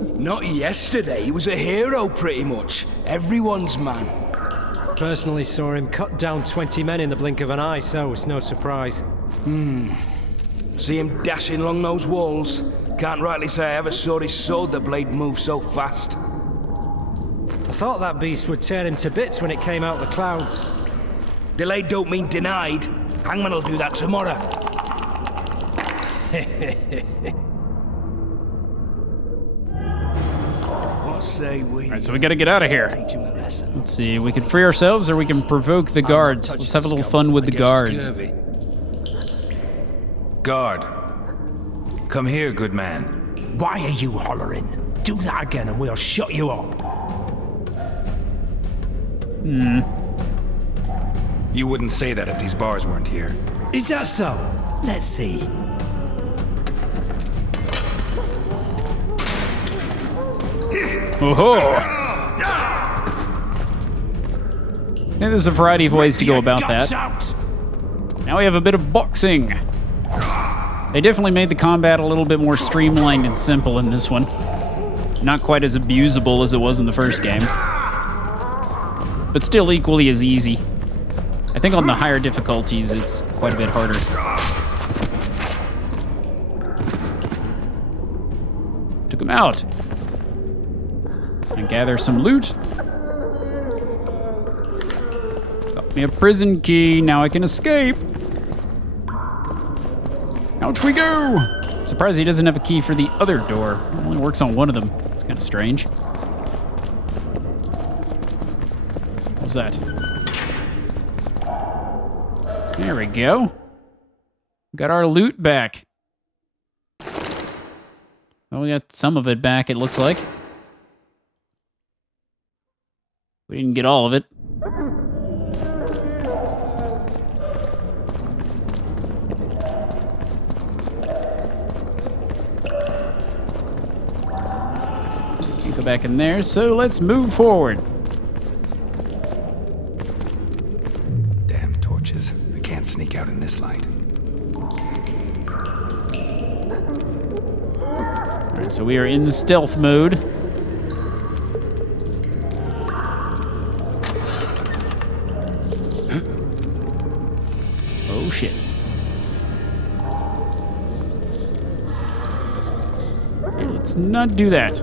Not yesterday. He was a hero, pretty much. Everyone's man. Personally saw him cut down 20 men in the blink of an eye, so it's no surprise. See him dashing along those walls. Can't rightly say I ever saw his sword the blade move so fast. I thought that beast would tear him to bits when it came out the clouds. Delayed don't mean denied. Hangman will do that tomorrow. What say we? Alright, so we gotta get out of here. Teach him a lesson. Let's see, we can free ourselves or we can provoke the guards. Let's have a little fun with the guards. Guard. Come here, good man. Why are you hollering? Do that again and we'll shut you up. You wouldn't say that if these bars weren't here. Is that so? Let's see. Oh-ho! Yeah, there's a variety of ways to go about that. Now we have a bit of boxing. They definitely made the combat a little bit more streamlined and simple in this one. Not quite as abusable as it was in the first game. But still equally as easy. I think on the higher difficulties, it's quite a bit harder. Took him out. And gather some loot. Got me a prison key, now I can escape. Out we go! Surprised he doesn't have a key for the other door. It only works on one of them. It's kind of strange. What was that? There we go. Got our loot back. Well, we got some of it back, it looks like. We didn't get all of it. Can't go back in there, so let's move forward. Damn torches. I can't sneak out in this light. Alright, so we are in the stealth mode. Oh shit. Okay, let's not do that.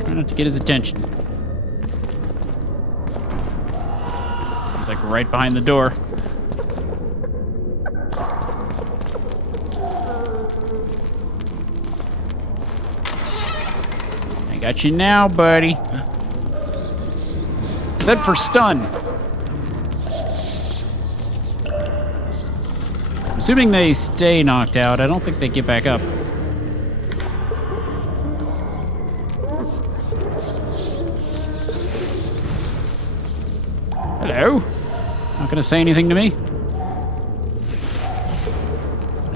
Try not to get his attention. He's like right behind the door. I got you now, buddy. Set for stun. Assuming they stay knocked out, I don't think they get back up. Hello? Not gonna say anything to me?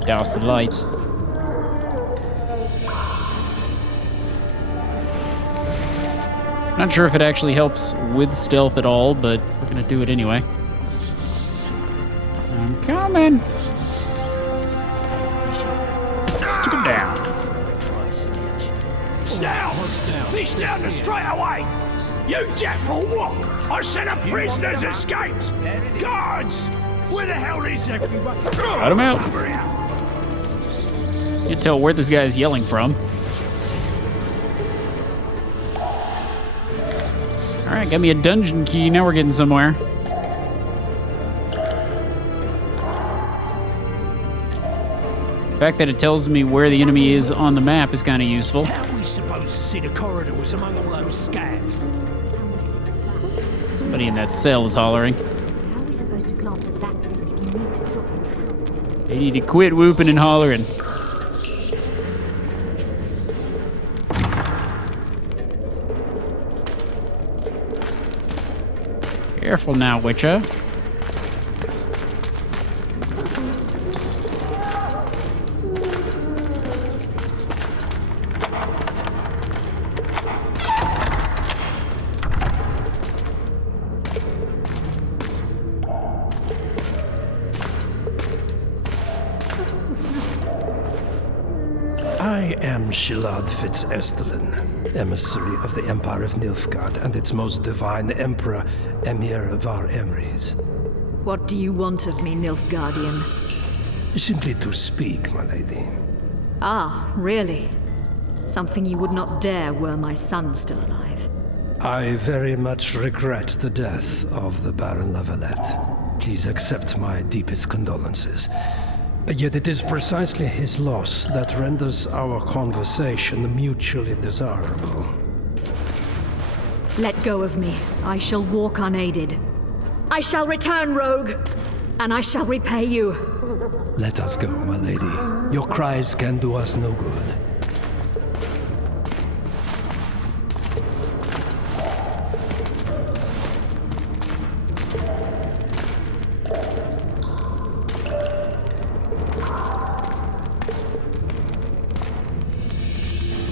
Douse the lights. Not sure if it actually helps with stealth at all, but we're gonna do it anyway. I'm coming. Took him down. Snouts! Fish down the straight away! You deaf or what? I said a prisoner's escaped! Guards! Where the hell is everyone? Cut him out. Can't tell where this guy's yelling from. Alright, got me a dungeon key. Now we're getting somewhere. The fact that it tells me where the enemy is on the map is kind of useful. How are we supposed to see the corridors among all those scabs? Somebody in that cell is hollering. How are we supposed to glance at that thing if you need to drop your trousers? They need to quit whooping and hollering. Careful now, Witcher. I am am Shilad Fitz-Estelen, emissary of the Empire of Nilfgaard and its most divine Emperor, Emir Var Emrys. What do you want of me, Nilfgaardian? Simply to speak, my lady. Ah, really? Something you would not dare were my son still alive. I very much regret the death of the Baron Lavalette. Please accept my deepest condolences. Yet it is precisely his loss that renders our conversation mutually desirable. Let go of me. I shall walk unaided. I shall return, rogue, and I shall repay you. Let us go, my lady. Your cries can do us no good.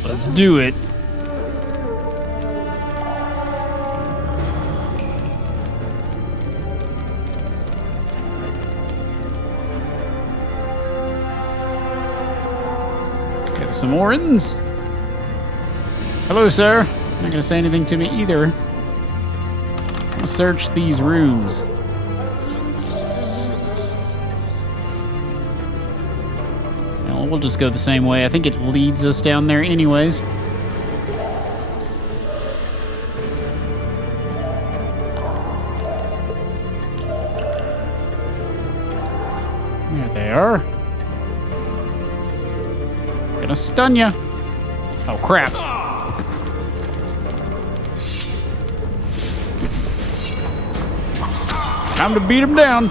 Let's do it. Got some Orens. Hello, sir. Not gonna say anything to me either. Let's search these rooms. Well, we'll just go the same way. I think it leads us down there anyways. There they are. Gonna stun ya. Oh, crap. Time to beat him down.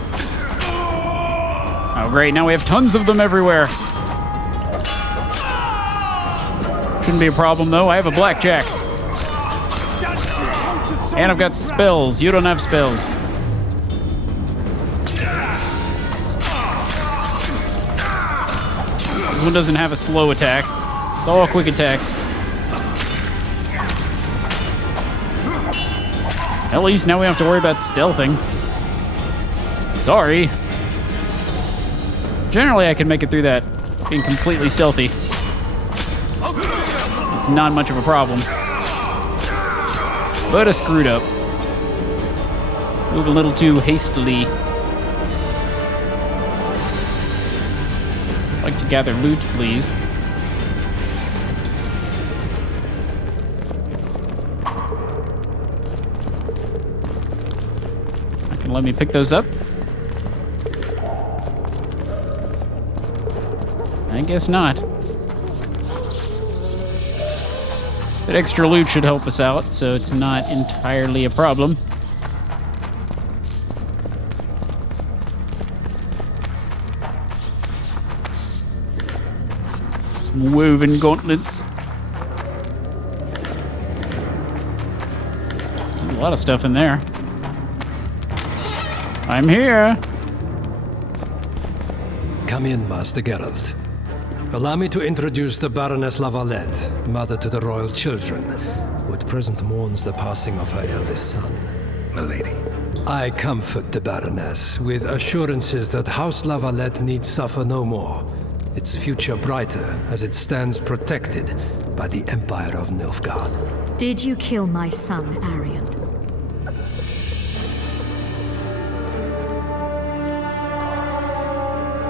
Oh, great. Now we have tons of them everywhere. Shouldn't be a problem, though. I have a blackjack. And I've got spells. You don't have spells. This one doesn't have a slow attack. It's all quick attacks. At least now we don't have to worry about stealthing. Sorry. Generally, I can make it through that being completely stealthy. It's not much of a problem. But I screwed up. Moved a little too hastily. I'd like to gather loot, please. Let me pick those up. I guess not. That extra loot should help us out, so it's not entirely a problem. Some woven gauntlets. There's a lot of stuff in there. I'm here. Come in, Master Geralt. Allow me to introduce the Baroness Lavalette, mother to the royal children, who at present mourns the passing of her eldest son. Milady. I comfort the Baroness with assurances that House Lavalette need suffer no more, its future brighter as it stands protected by the Empire of Nilfgaard. Did you kill my son, Arian?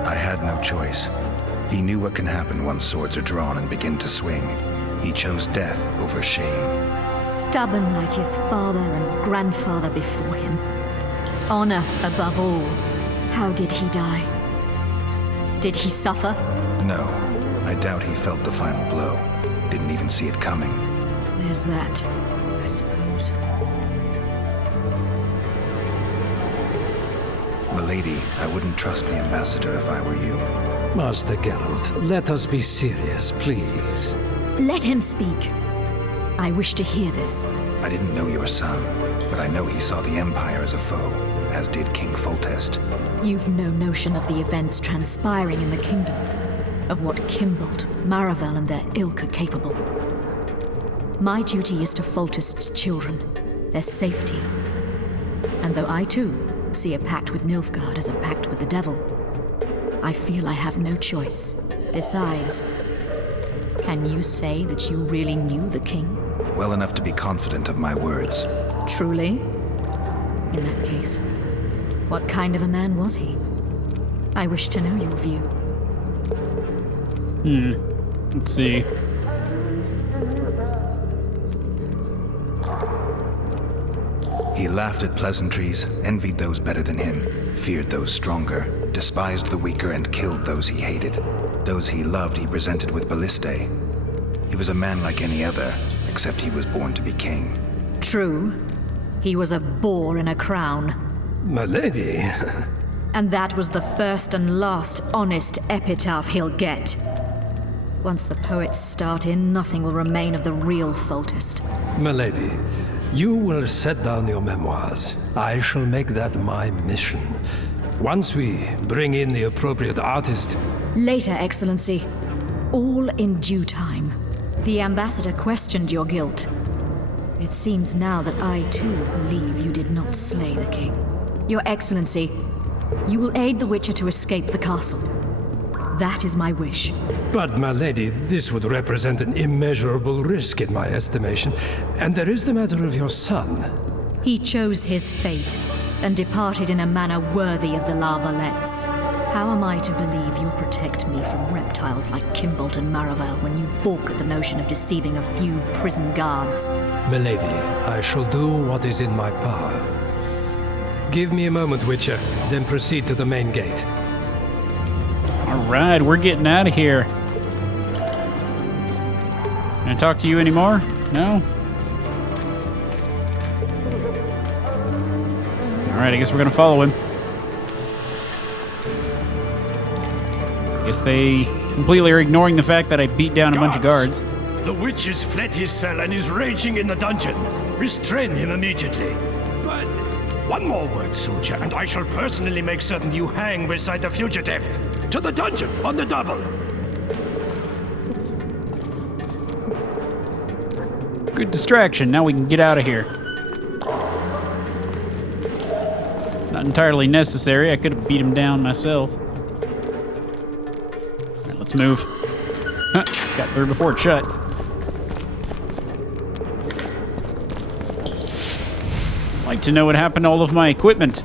I had no choice. He knew what can happen once swords are drawn and begin to swing. He chose death over shame. Stubborn like his father and grandfather before him. Honor above all. How did he die? Did he suffer? No, I doubt he felt the final blow. Didn't even see it coming. There's that, I suppose. Milady, I wouldn't trust the ambassador if I were you. Master Geralt, let us be serious, please. Let him speak. I wish to hear this. I didn't know your son, but I know he saw the Empire as a foe, as did King Foltest. You've no notion of the events transpiring in the kingdom, of what Kimbold, Maravel, and their ilk are capable. My duty is to Foltest's children, their safety. And though I, too, see a pact with Nilfgaard as a pact with the devil, I feel I have no choice. Besides, Can you say that you really knew the king? Well enough to be confident of my words. Truly? In that case, what kind of a man was he? I wish to know your view. Let's see. He laughed at pleasantries, envied those better than him, feared those stronger, despised the weaker, and killed those he hated. Those he loved he presented with ballistae. He was a man like any other, except he was born to be king. True. He was a boar in a crown. My lady. And that was the first and last honest epitaph he'll get. Once the poets start in, nothing will remain of the real Foltest. My lady, you will set down your memoirs. I shall make that my mission. Once we bring in the appropriate artist... Later, Excellency. All in due time. The ambassador questioned your guilt. It seems now that I, too, believe you did not slay the king. Your Excellency, you will aid the Witcher to escape the castle. That is my wish. But, my lady, this would represent an immeasurable risk in my estimation. And there is the matter of your son. He chose his fate and departed in a manner worthy of the La Valettes. How am I to believe you'll protect me from reptiles like Kimbolt and Maravel when you balk at the notion of deceiving a few prison guards? Milady, I shall do what is in my power. Give me a moment, Witcher, then proceed to the main gate. All right, we're getting out of here. Can I talk to you anymore? No? All right, I guess we're gonna follow him. Guess they completely are ignoring the fact that I beat down a bunch of guards. The witch has fled his cell and is raging in the dungeon. Restrain him immediately. But one more word, soldier, and I shall personally make certain you hang beside the fugitive. To the dungeon, on the double. Good distraction. Now we can get out of here. Not entirely necessary. I could have beat him down myself. All right, let's move. Huh, got through before it shut. I'd like to know what happened to all of my equipment.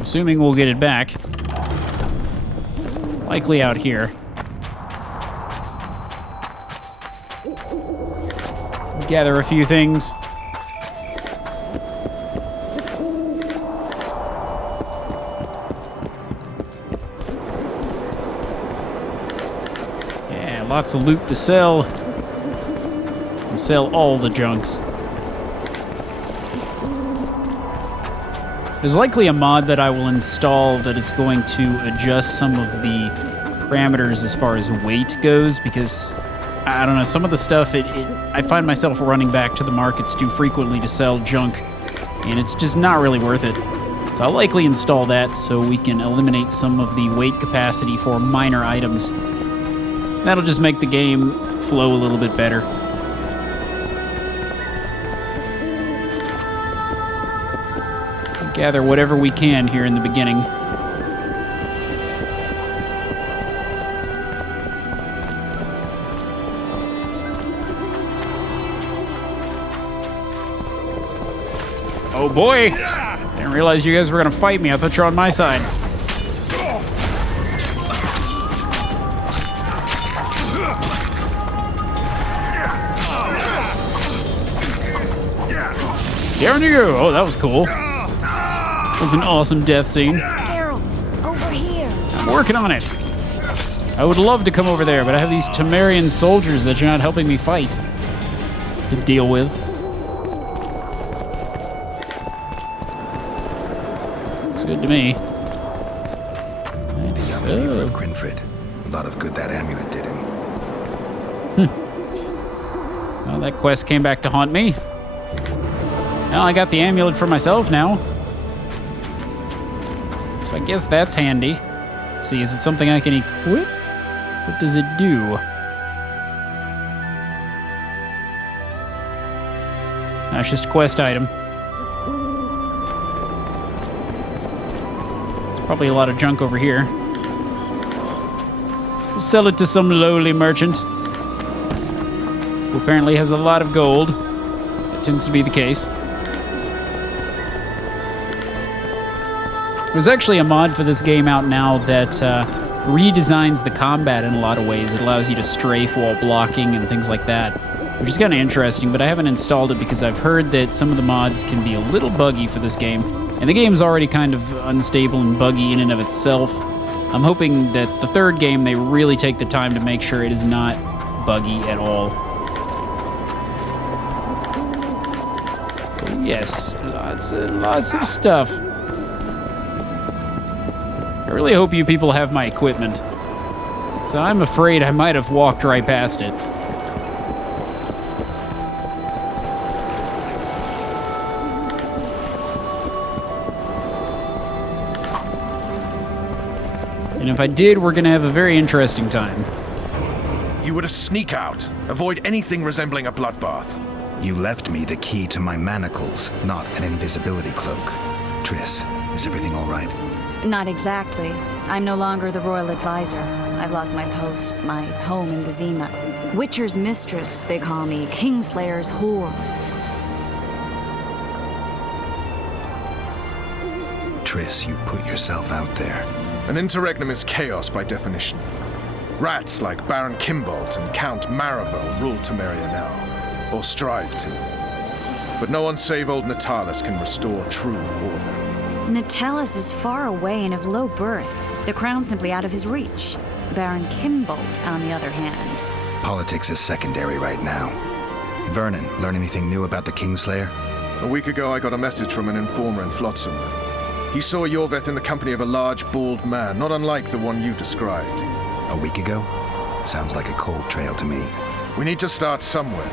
Assuming we'll get it back. Likely out here. Gather a few things. Yeah, lots of loot to sell. And sell all the junks. There's likely a mod that I will install that is going to adjust some of the parameters as far as weight goes, because, I don't know, some of the stuff, I find myself running back to the markets too frequently to sell junk, and it's just not really worth it. So I'll likely install that so we can eliminate some of the weight capacity for minor items. That'll just make the game flow a little bit better. Gather whatever we can here in the beginning. Oh boy! Didn't realize you guys were gonna fight me. I thought you were on my side. Down you go! Oh, that was cool. That was an awesome death scene. Geralt, over here. I'm working on it. I would love to come over there, but I have these Temerian soldiers that you're not helping me fight to deal with. Looks good to me. The young believer of Grinfrid. A lot of good that amulet did him. Well, that quest came back to haunt me. Well, I got the amulet for myself now. So I guess that's handy. Let's see, is it something I can equip? What does it do? No, it's just a quest item. Probably a lot of junk over here. We'll sell it to some lowly merchant who apparently has a lot of gold. That tends to be the case. There's actually a mod for this game out now that redesigns the combat in a lot of ways. It allows you to strafe while blocking and things like that, which is kind of interesting, but I haven't installed it because I've heard that some of the mods can be a little buggy for this game. And the game's already kind of unstable and buggy in and of itself. I'm hoping that the third game, they really take the time to make sure it is not buggy at all. Oh, yes, lots and lots of stuff. I really hope you people have my equipment. So I'm afraid I might have walked right past it. And if I did, we're gonna have a very interesting time. You were to sneak out. Avoid anything resembling a bloodbath. You left me the key to my manacles, not an invisibility cloak. Triss, is everything all right? Not exactly. I'm no longer the royal advisor. I've lost my post, my home in Vizima. Witcher's mistress, they call me. Kingslayer's whore. Triss, you put yourself out there. An interregnum is chaos by definition. Rats like Baron Kimbolt and Count Maravel rule Temeria now, or strive to. But no one save old Natalis can restore true order. Natalis is far away and of low birth. The crown's simply out of his reach. Baron Kimbolt, on the other hand. Politics is secondary right now. Vernon, learn anything new about the Kingslayer? A week ago, I got a message from an informer in Flotsam. He saw Yorveth in the company of a large, bald man, not unlike the one you described. A week ago? Sounds like a cold trail to me. We need to start somewhere.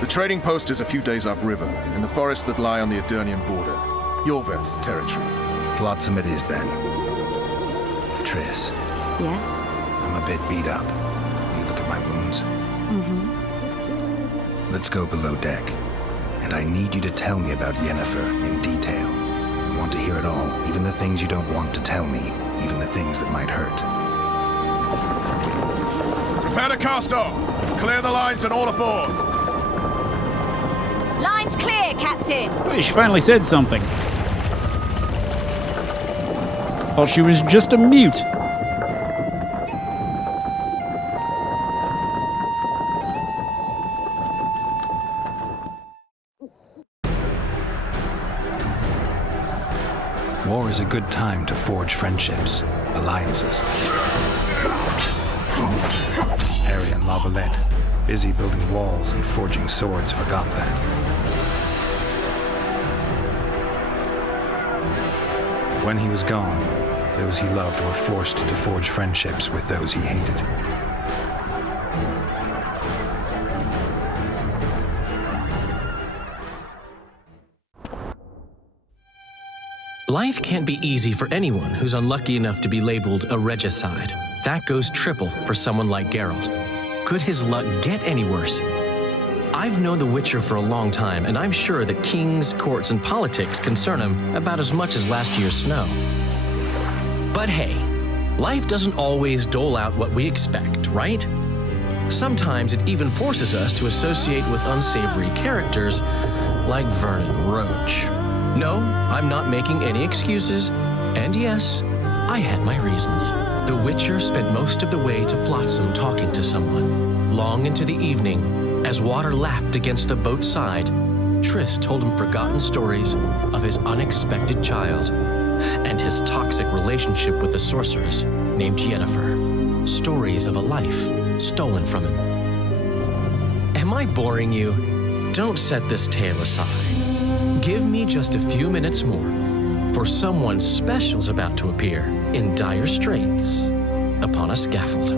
The trading post is a few days upriver, in the forests that lie on the Adernian border. Yorveth's territory. Flotsam it is, then. Triss. Yes? I'm a bit beat up. Will you look at my wounds? Mm-hmm. Let's go below deck. And I need you to tell me about Yennefer in detail. I want to hear it all, even the things you don't want to tell me, even the things that might hurt. Prepare to cast off! Clear the lines and all aboard! Lines clear, Captain! Oh, she finally said something. Thought she was just a mute. War is a good time to forge friendships, alliances. Harry and Lavalette, busy building walls and forging swords, forgot that. When he was gone, those he loved were forced to forge friendships with those he hated. Life can't be easy for anyone who's unlucky enough to be labeled a regicide. That goes triple for someone like Geralt. Could his luck get any worse? I've known the Witcher for a long time, and I'm sure that kings, courts, and politics concern him about as much as last year's snow. But hey, life doesn't always dole out what we expect, right? Sometimes it even forces us to associate with unsavory characters like Vernon Roach. No, I'm not making any excuses, and yes, I had my reasons. The Witcher spent most of the way to Flotsam talking to someone. Long into the evening, as water lapped against the boat's side, Triss told him forgotten stories of his unexpected child and his toxic relationship with a sorceress named Yennefer. Stories of a life stolen from him. Am I boring you? Don't set this tale aside. Give me just a few minutes more, for someone special's about to appear in dire straits upon a scaffold.